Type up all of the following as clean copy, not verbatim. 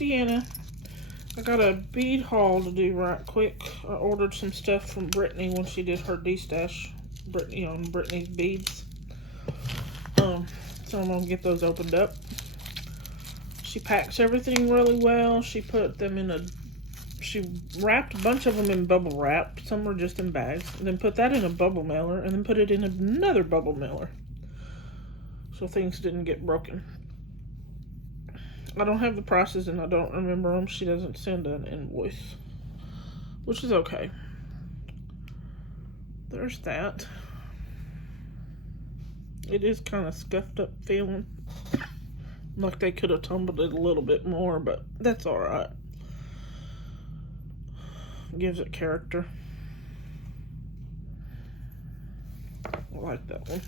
Deanna. I got a bead haul to do right quick. I ordered some stuff from Brittany when she did her destash. Brittany on Brittany's beads. So I'm gonna get those opened up. She packs everything really well. She put them in she wrapped a bunch of them in bubble wrap. Some were just in bags. And then put that in a bubble mailer. And then put it in another bubble mailer. So things didn't get broken. I don't have the prices and I don't remember them. She doesn't send an invoice, which is okay. There's that. It is kind of scuffed up feeling. Like they could have tumbled it a little bit more, but that's alright. Gives it character. I like that one.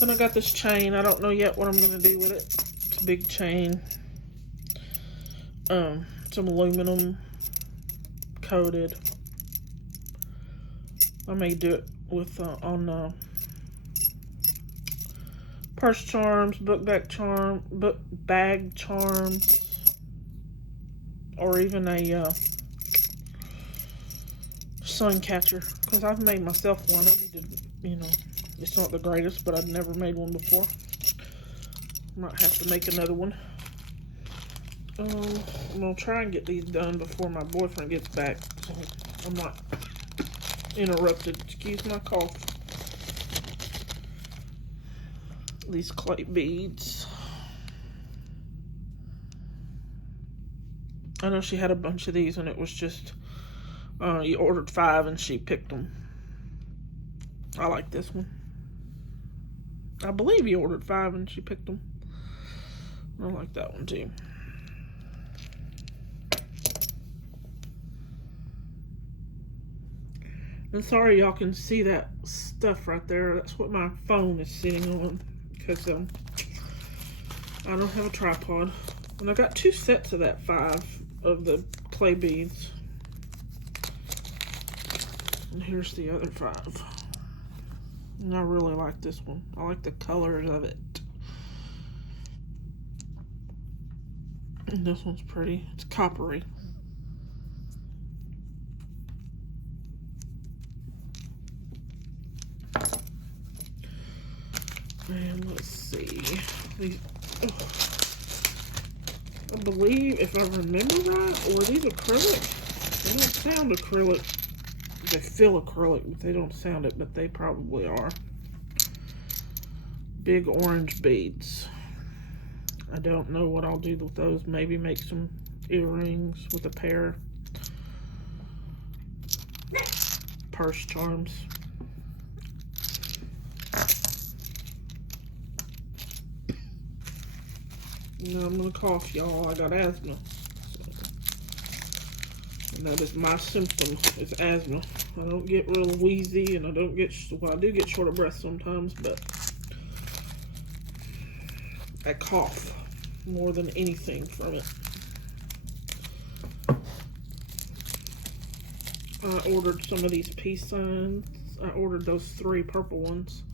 Then I got this chain. I don't know yet what I'm going to do with it. It's a big chain. Some aluminum coated. I may do it with on purse charms, book bag charms, or even a sun catcher. Because I've made myself one. I needed, you know, it's not the greatest, but I've never made one before. Might have to make another one. I'm gonna try and get these done before my boyfriend gets back, so I'm not interrupted. Excuse my cough. These clay beads. I know she had a bunch of these, and it was just you ordered 5 and she picked them. I like this one. I believe you ordered 5 and she picked them. I like that one too. And sorry y'all can see that stuff right there. That's what my phone is sitting on. Because I don't have a tripod. And I got 2 sets of that 5 of the clay beads. And here's the other 5. And I really like this one. I like the colors of it. And this one's pretty. It's coppery. And let's see. These, I believe, if I remember right, or these acrylic. They don't sound acrylic. They feel acrylic, but they don't sound it, but they probably are. Big orange beads. I don't know what I'll do with those. Maybe make some earrings with a pair. Purse charms. Now I'm gonna cough, y'all. I got asthma. So, and that is my symptom, is asthma. I don't get real wheezy, and I don't get, well, I do get short of breath sometimes, but I cough more than anything from it. I ordered some of these peace signs. I ordered those 3 purple ones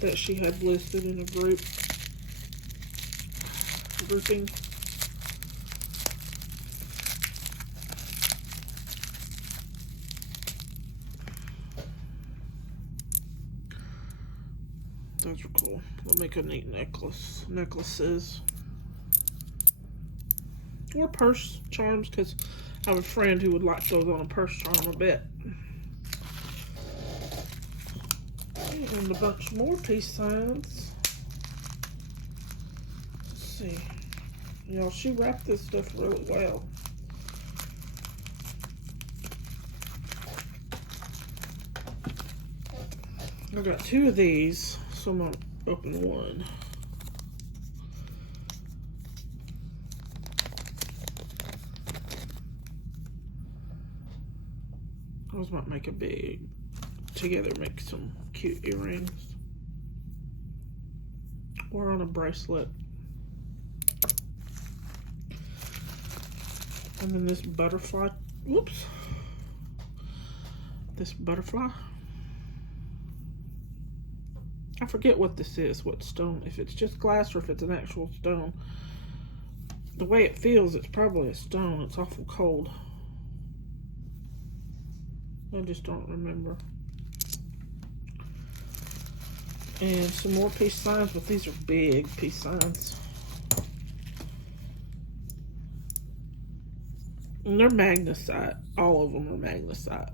that she had listed in a grouping. Those are cool. They'll make a neat necklaces. Or purse charms, because I have a friend who would like those on a purse charm, I bet. And a bunch more peace signs. Let's see. You know, she wrapped this stuff really well. I got 2 of these, so I'm gonna open one. Those might make a big, together make some cute earrings. Or on a bracelet. And then this butterfly, whoops. This butterfly. I forget what this is, what stone, if it's just glass or if it's an actual stone. The way it feels, it's probably a stone. It's awful cold. I just don't remember. And some more peace signs, but these are big peace signs. And they're magnesite. All of them are magnesite.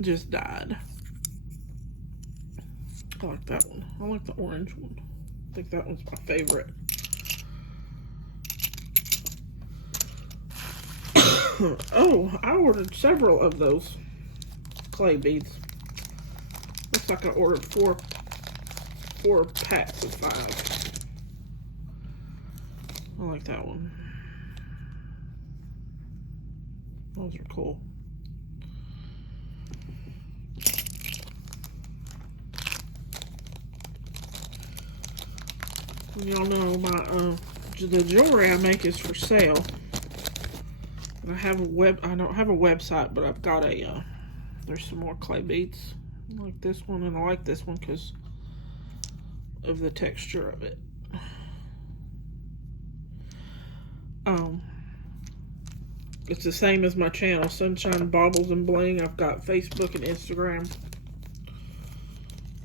Just dyed. I like that one. I like the orange one. I think that one's my favorite. Oh, I ordered several of those clay beads. Looks like I ordered four packs of 5. I like that one. Those are cool. Y'all know my the jewelry I make is for sale. I have I don't have a website, but I've got a there's some more clay beads. I like this one, and I like this one because of the texture of it. It's the same as my channel, Sunshine Baubles and Bling. I've got Facebook and Instagram,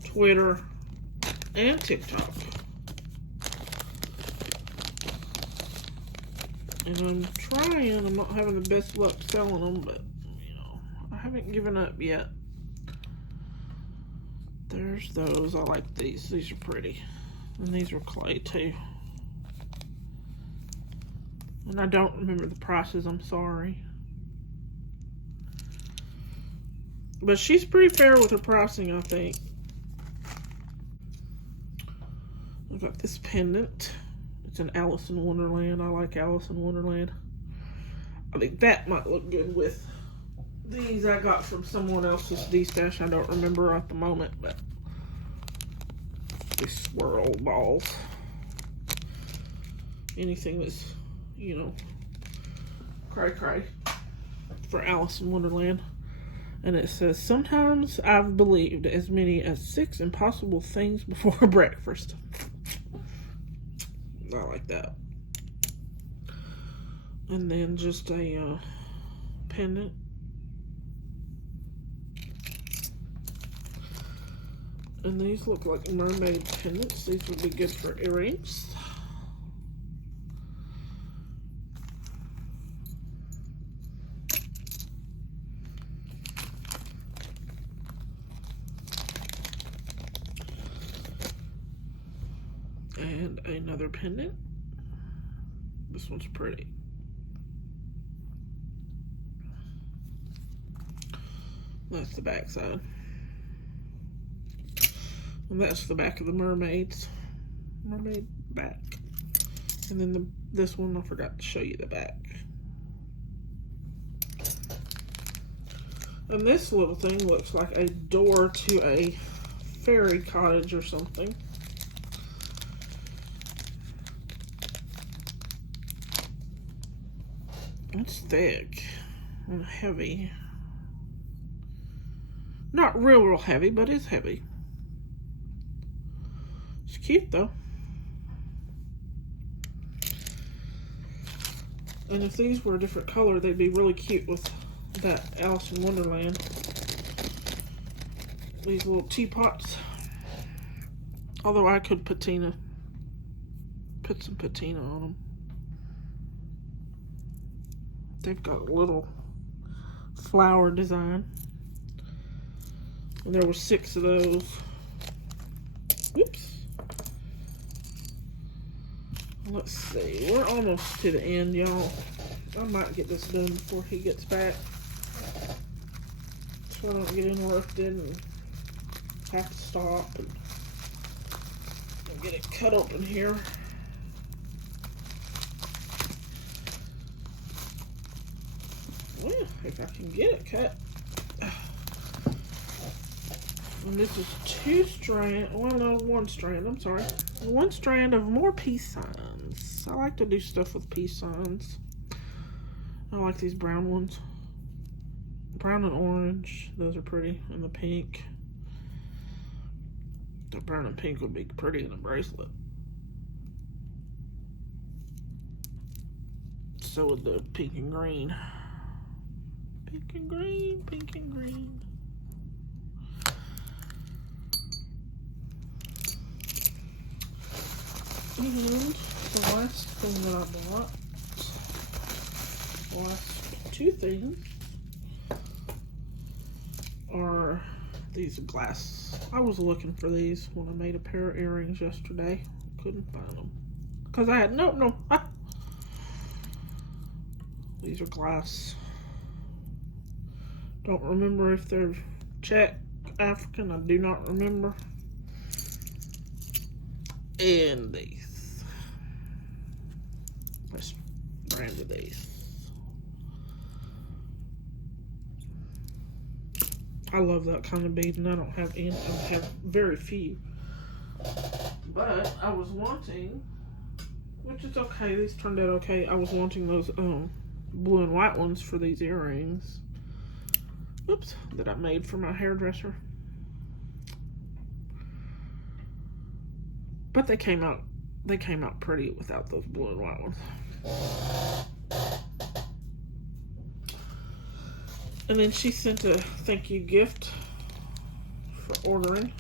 Twitter, and TikTok. And I'm trying, I'm not having the best luck selling them, but, you know, I haven't given up yet. There's those. I like these. These are pretty. And these are clay, too. And I don't remember the prices, I'm sorry. But she's pretty fair with her pricing, I think. I've got this pendant. It's an Alice in Wonderland. I like Alice in Wonderland. I think that might look good with these I got from someone else's destash. I don't remember at the moment, but these swirl balls. Anything that's, you know, cray for Alice in Wonderland. And it says, sometimes I've believed as many as 6 impossible things before breakfast. I like that. And then just a pendant. And these look like mermaid pendants. These would be good for earrings. And another pendant. This one's pretty. That's the back side. And that's the back of the mermaids. Mermaid back. And then this one, I forgot to show you the back. And this little thing looks like a door to a fairy cottage or something. It's thick and heavy. Not real heavy, but it's heavy. It's cute though. And if these were a different color, they'd be really cute with that Alice in Wonderland. These little teapots. Although I could put some patina on them. They've got a little flower design. And there were 6 of those. Whoops. Let's see. We're almost to the end, y'all. I might get this done before he gets back. So I don't get interrupted and have to stop and get it cut open here. Well, if I can get it cut. And this is 2 strand, well no, 1 strand, I'm sorry. 1 strand of more peace signs. I like to do stuff with peace signs. I like these brown ones. Brown and orange, those are pretty. And the pink. The brown and pink would be pretty in a bracelet. so with the pink and green. Pink and green, pink and green. And the last thing that I bought, the last two things, are these glass. I was looking for these when I made a pair of earrings yesterday. Couldn't find them. Because I had, no. These are glass. Don't remember if they're Czech, African. I do not remember. And these. Let's brand of these. I love that kind of bead, and I don't have any. I have very few. But I was wanting, which is okay. These turned out okay. I was wanting those blue and white ones for these earrings. Oops, that I made for my hairdresser. But they came out pretty without those blue and white ones. And then she sent a thank you gift for ordering.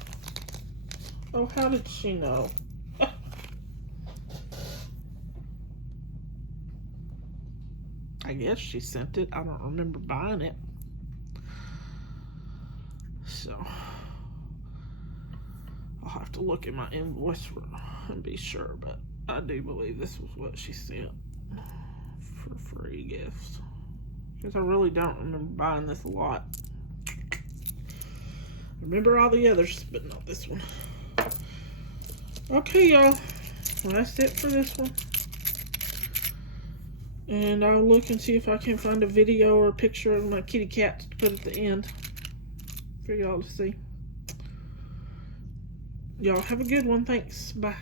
Oh, how did she know? I guess she sent it. I don't remember buying it. So I'll have to look at my invoice and be sure, but I do believe this was what she sent for free gifts. Because I really don't remember buying this a lot. I remember all the others, but not this one. Okay, y'all. Well, that's it for this one. And I'll look and see if I can find a video or a picture of my kitty cat to put at the end for y'all to see. Y'all have a good one. Thanks. Bye.